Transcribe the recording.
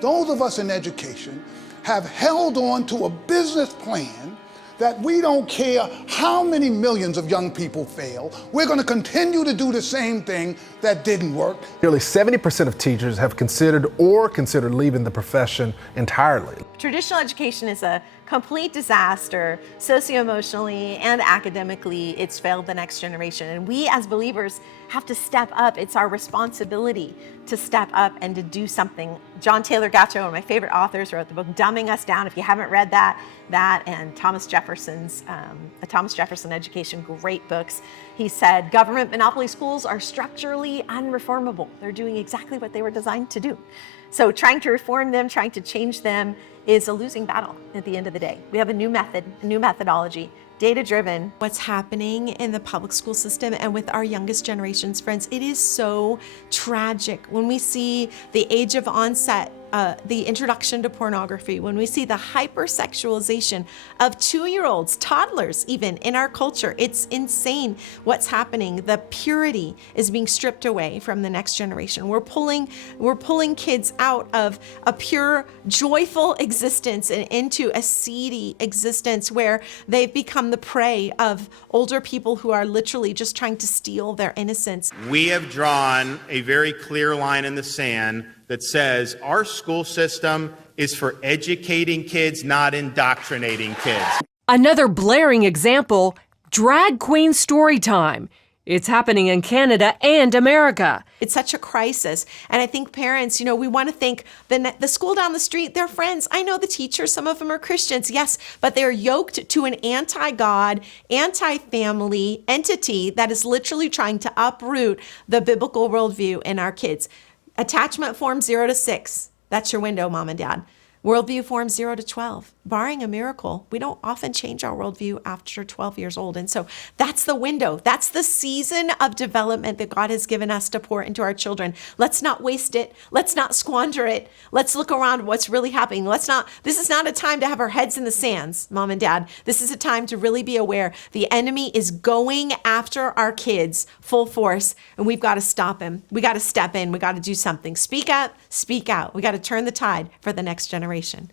Those of us in education have held on to a business plan that we don't care how many millions of young people fail. We're going to continue to do the same thing that didn't work. Nearly 70% of teachers have considered leaving the profession entirely. Traditional education is a complete disaster, socio-emotionally and academically. It's failed the next generation. And we as believers have to step up. It's our responsibility to step up and to do something. John Taylor Gatto, one of my favorite authors, wrote the book Dumbing Us Down. If you haven't read that and Thomas Jefferson's Thomas Jefferson Education, great books. He said government monopoly schools are structurally unreformable. They're doing exactly what they were designed to do. So trying to reform them, trying to change them is a losing battle at the end of the day. We have a new method, a new methodology, data-driven. What's happening in the public school system and with our youngest generations, friends, it is so tragic when we see the age of onset, the introduction to pornography, when we see the hypersexualization of 2-year-olds, toddlers even, in our culture. It's insane what's happening. The purity is being stripped away from the next generation. We're pulling kids out of a pure, joyful existence and into a seedy existence where they've become the prey of older people who are literally just trying to steal their innocence. We have drawn a very clear line in the sand that says our school system is for educating kids, not indoctrinating kids. Another blaring example, drag queen story time. It's happening in Canada and America. It's such a crisis. And I think parents, we want to think the school down the street, they're friends. I know the teachers, some of them are Christians, yes, but they're yoked to an anti-God, anti-family entity that is literally trying to uproot the biblical worldview in our kids. Attachment form 0 to 6. That's your window, mom and dad. Worldview form 0 to 12. Barring a miracle, we don't often change our worldview after 12 years old. And so that's the window. That's the season of development that God has given us to pour into our children. Let's not waste it. Let's not squander it. Let's look around what's really happening. This is not a time to have our heads in the sands, mom and dad. This is a time to really be aware the enemy is going after our kids full force, and we've got to stop him. We got to step in. We got to do something. Speak up, speak out. We got to turn the tide for the next generation.